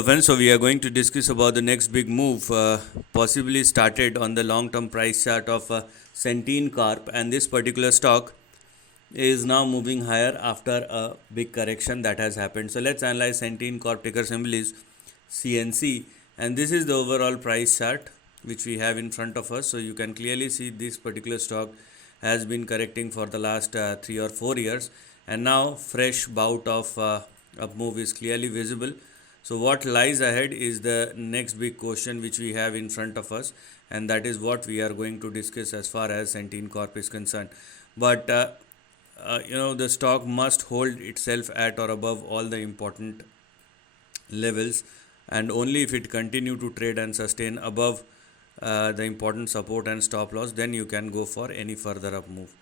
Friends, so we are going to discuss about the next big move, possibly started on the long-term price chart of Centene Corp, and this particular stock is now moving higher after a big correction that has happened. So let's analyze Centene Corp, ticker symbol is CNC, and this is the overall price chart which we have in front of us. So you can clearly see this particular stock has been correcting for the last 3 or 4 years, and now fresh bout of up move is clearly visible. So what lies ahead is the next big question which we have in front of us, and that is what we are going to discuss as far as Centene Corp is concerned. But the stock must hold itself at or above all the important levels, and only if it continue to trade and sustain above the important support and stop loss, then you can go for any further up move.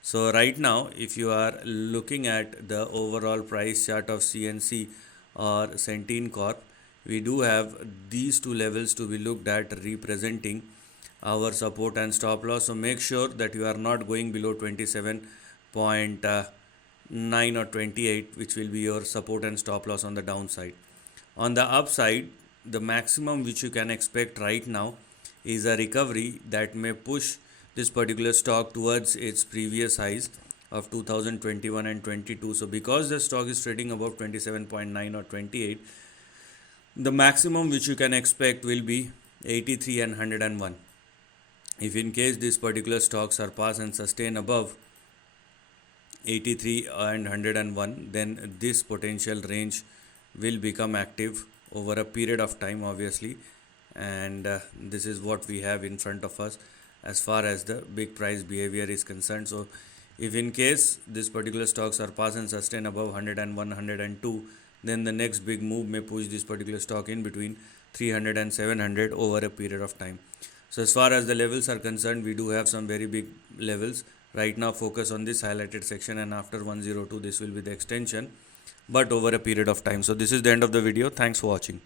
So right now, if you are looking at the overall price chart of CNC or Centene Corp, we do have these two levels to be looked at representing our support and stop loss. So make sure that you are not going below 27.9 or 28, which will be your support and stop loss on the downside. On the upside, the maximum which you can expect right now is a recovery that may push this particular stock towards its previous highs of 2021 and 22. So because the stock is trading above 27.9 or 28, the maximum which you can expect will be 83 and 101. If in case this particular stock surpass and sustain above 83 and 101, then this potential range will become active over a period of time, obviously, and this is what we have in front of us as far as the big price behavior is concerned. So if in case this particular stock surpass and sustain above 101, 102, then the next big move may push this particular stock in between 300 and 700 over a period of time. So as far as the levels are concerned, we do have some very big levels. Right now focus on this highlighted section, and after 102 this will be the extension, but over a period of time. So this is the end of the video. Thanks for watching.